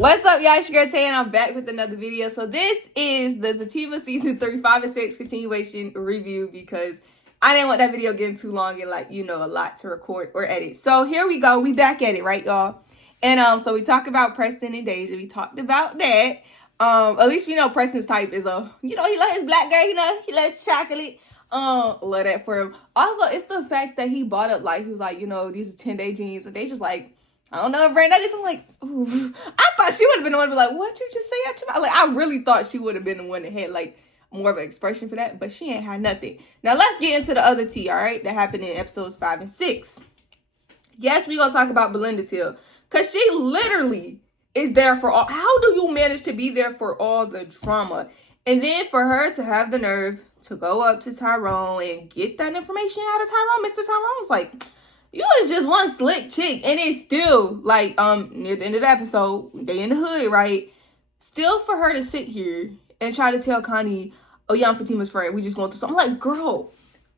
What's up, y'all? It's your girl Tay, and I'm back with another video. So this is the Zatima season 3, 5 and 6 continuation review because I didn't want that video getting too long and a lot to record or edit. So here we go. We back at it, right, y'all? And so we talked about Preston and Deja. We talked about that. At least we know Preston's type is he loves his black girl, he loves chocolate. Love that for him. Also, it's the fact that he bought up he was like, these are 10-day jeans, and they just like, I don't know, Brand. I'm like, ooh. I thought she would have been the one to be like, what you just say at your mouth? I really thought she would have been the one that had more of an expression for that, but she ain't had nothing. Now let's get into the other tea, all right? That happened in episodes 5 and 6. Yes, we're gonna talk about Belinda Till, cause she literally is there for all. How do you manage to be there for all the drama, and then for her to have the nerve to go up to Tyrone and get that information out of Tyrone? Mr. Tyrone's like, you was just one slick chick, and it's still near the end of the episode, they in the hood, right? Still for her to sit here and try to tell Connie, oh yeah, I'm Fatima's friend, we just going through something. I'm like, girl,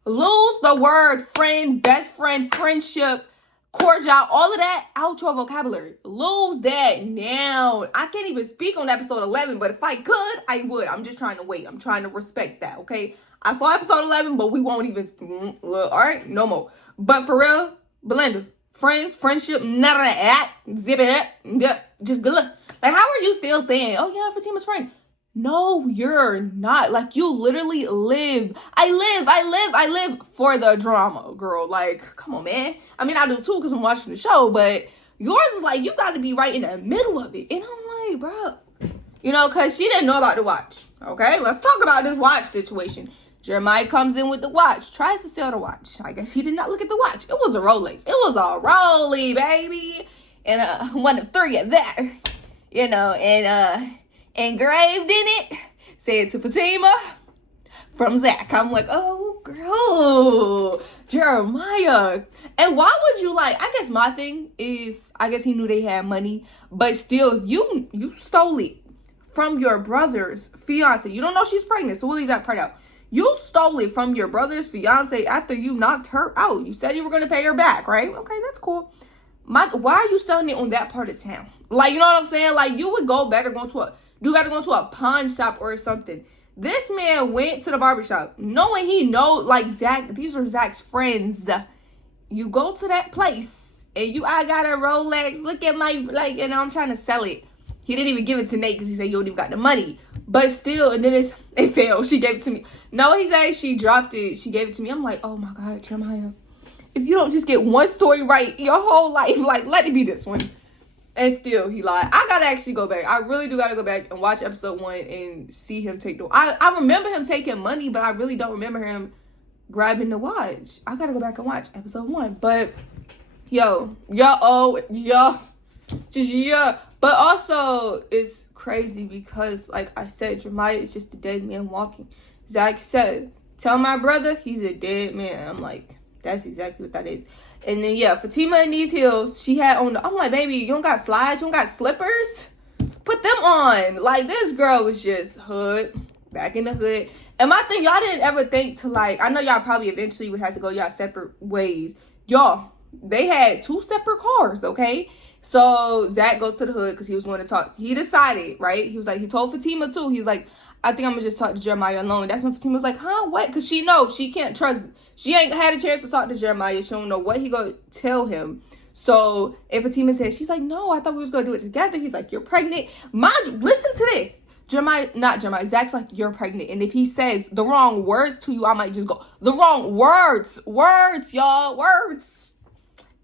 lose the word friend, best friend, friendship, cordial, all of that out your vocabulary. Lose that now. I can't even speak on episode 11, but if I could, I would. I'm just trying to wait. I'm trying to respect that, okay? I saw episode 11, but we won't even, all right, no more. But for real, Belinda, friends, friendship, none of that. Zip it. Just good luck. How are you still saying, oh yeah, Fatima's friend? No, you're not. You literally live. I live for the drama, girl. Come on, man. I mean, I do too because I'm watching the show, but yours is you got to be right in the middle of it. And I'm like, bro, because she didn't know about the watch. Okay, let's talk about this watch situation. Jeremiah comes in with the watch, tries to sell the watch. I guess he did not look at the watch. It was a Rolex. It was a Rollie, baby. And one of 3 at that. And engraved in it, said to Fatima from Zac. I'm like, oh, girl, Jeremiah. And why would you I guess my thing is, I guess he knew they had money, but still, you stole it from your brother's fiance. You don't know she's pregnant, so we'll leave that part out. You stole it from your brother's fiance after you knocked her out. You said you were going to pay her back, right? Okay, that's cool. Why are you selling it on that part of town? You know what I'm saying? You would go better going to a pawn shop or something. This man went to the barbershop knowing Zac, these are Zac's friends. You go to that place and I got a Rolex. Look at my, I'm trying to sell it. He didn't even give it to Nate because he said you don't even got the money. But still, and then it failed. She gave it to me. No, he said she dropped it. She gave it to me. I'm like, oh my God, Jeremiah. If you don't just get one story right your whole life, let it be this one. And still, he lied. I gotta actually go back. I really do gotta go back and watch episode 1 and see him take the... I remember him taking money, but I really don't remember him grabbing the watch. I gotta go back and watch episode 1. But, But also, it's crazy because, like I said, Jeremiah is just a dead man walking. Zac said, tell my brother he's a dead man. I'm like, that's exactly what that is. And then, Fatima in these heels, she had on I'm like, baby, you don't got slides? You don't got slippers? Put them on. This girl was just hood, back in the hood. And my thing, y'all didn't ever think to, I know y'all probably eventually would have to go y'all separate ways. Y'all, they had 2 separate cars, okay? So Zac goes to the hood because he was going to talk. He decided, right? He was he told Fatima too. He's like, I think I'm going to just talk to Jeremiah alone. That's when Fatima was like, huh, what? Because she knows she can't trust. She ain't had a chance to talk to Jeremiah. She don't know what he going to tell him. So if Fatima says, she's like, no, I thought we was going to do it together. He's like, you're pregnant. Listen to this. Not Jeremiah. Zac's like, you're pregnant. And if he says the wrong words to you, I might just go, the wrong words. Words, y'all. Words.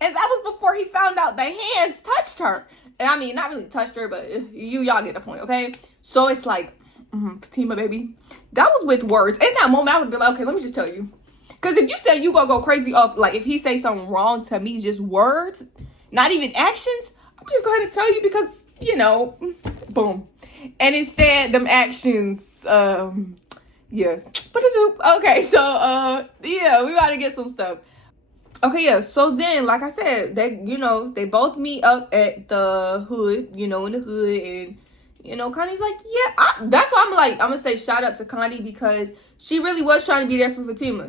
And that was before he found out the hands touched her. And I mean, not really touched her, but y'all get the point, okay? So it's Fatima, baby. That was with words. In that moment, I would be like, okay, let me just tell you. Because if you say you gonna go crazy off, if he say something wrong to me, just words, not even actions, I'm just going to tell you because, boom. And instead, them actions, yeah. Okay, so, we gotta get some stuff. Okay, yeah, so then, like I said, they both meet up at the hood, in the hood, and, Connie's like, yeah, that's why I'm gonna say shout out to Connie because she really was trying to be there for Fatima.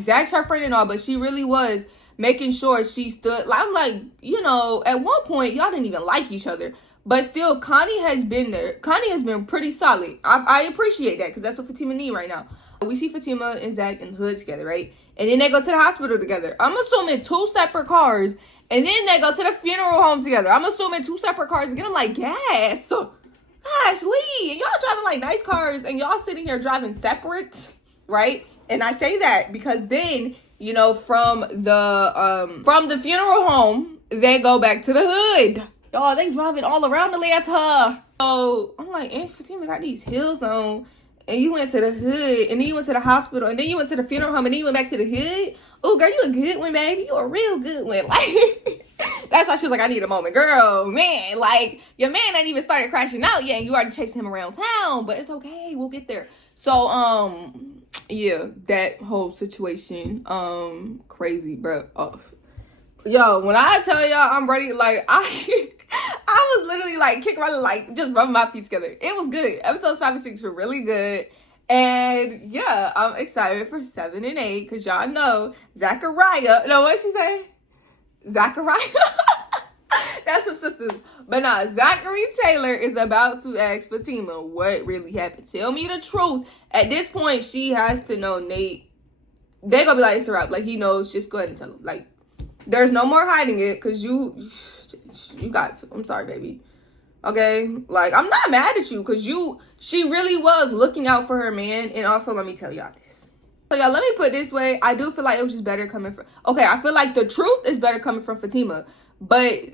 Zac's her friend and all, but she really was making sure she stood, I'm at one point, y'all didn't even like each other, But still, Connie has been there. Connie has been pretty solid. I appreciate that because that's what Fatima need right now. We see Fatima and Zac in the hood together, right? And then they go to the hospital together. I'm assuming 2 separate cars. And then they go to the funeral home together. I'm assuming 2 separate cars to get them like gas. Gosh, Lee, y'all driving like nice cars and y'all sitting here driving separate, right? And I say that because then, you know, from the funeral home, they go back to the hood. Y'all, they driving all around Atlanta. So I'm like, Aunt Fatima got these heels on, and you went to the hood, and then you went to the hospital, and then you went to the funeral home, and then you went back to the hood. Oh, girl, you a good one, baby. You a real good one. Like, that's why she was like, I need a moment. Girl, man, like, your man ain't even started crashing out yet, and you already chasing him around town, but it's okay. We'll get there. So, yeah, that whole situation, crazy, bro. Oh. Yo, when I tell y'all I'm ready, like, I was literally, like, kicking around, like, just rubbing my feet together. It was good. Episodes 5 and 6 were really good. And, yeah, I'm excited for 7 and 8, because y'all know Zachariah. No, what'd she say? Zachariah? That's some sisters. But nah, Zachary Taylor is about to ask Fatima what really happened. Tell me the truth. At this point, she has to know Nate. They're going to be like, it's a wrap. Like, he knows. Just go ahead and tell him. Like, there's no more hiding it, because you got to. I'm sorry, baby. Okay? Like, I'm not mad at you, because she really was looking out for her man. And also, let me tell y'all this. So, y'all, let me put it this way. I do feel like it was just better coming from... Okay, I feel like the truth is better coming from Fatima. But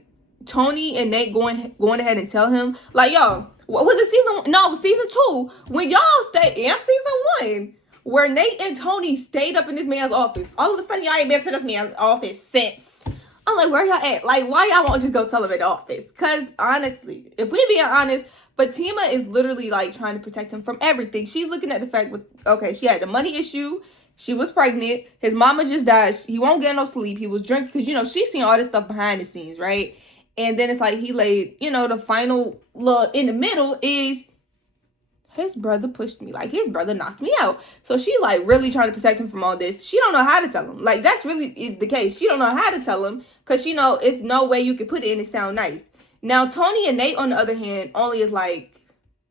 Tony and Nate going ahead and tell him, like, yo, what was it, season 2, when y'all stayed, and season 1, where Nate and Tony stayed up in this man's office. All of a sudden, y'all ain't been to this man's office since. I'm like, where y'all at? Like, why y'all won't just go tell him at the office? Because, honestly, if we being honest, Fatima is literally, like, trying to protect him from everything. She's looking at the fact with, okay, she had the money issue. She was pregnant. His mama just died. He won't get no sleep. He was drinking because, you know, she's seen all this stuff behind the scenes, right? And then it's like he laid, you know, the final look in the middle is his brother pushed me. Like, his brother knocked me out. So she's, like, really trying to protect him from all this. She don't know how to tell him. Like, that's really is the case. She don't know how to tell him because, you know, it's no way you can put it in and sound nice. Now, Tony and Nate, on the other hand, only is like,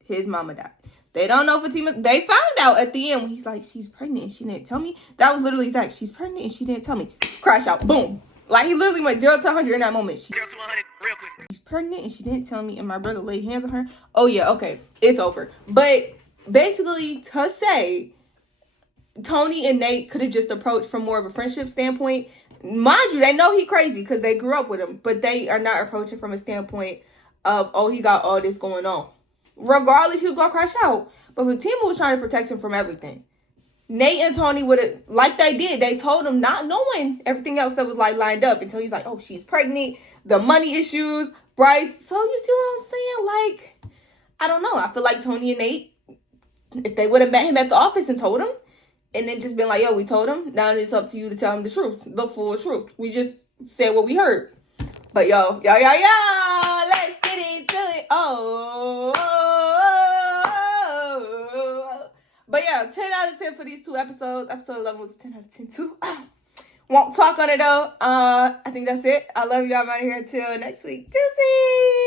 his mama died. They don't know Fatima. They found out at the end when he's like, she's pregnant and she didn't tell me. That was literally Zac. She's pregnant and she didn't tell me. Crash out. Boom. Like, he literally went 0 to 100 in that moment. She's pregnant and she didn't tell me, and my brother laid hands on her. Oh, yeah, okay. It's over. But basically, to say, Tony and Nate could have just approached from more of a friendship standpoint. Mind you, they know he crazy because they grew up with him. But they are not approaching from a standpoint of, oh, he got all this going on. Regardless, he was going to crash out. But Fatima was trying to protect him from everything. Nate and Tony would have, like they did, they told him not knowing everything else that was like lined up until he's like, oh, she's pregnant, the money issues, Bryce. So you see what I'm saying? Like, I don't know. I feel like Tony and Nate, if they would have met him at the office and told him, and then just been like, yo, we told him, now it's up to you to tell him the truth, the full truth. We just said what we heard. But yo, let's get into it. But yeah, 10 out of 10 for these 2 episodes. Episode 11 was 10 out of 10 too. Won't talk on it though. I think that's it. I love y'all. I'm out of here until next week. Deuces.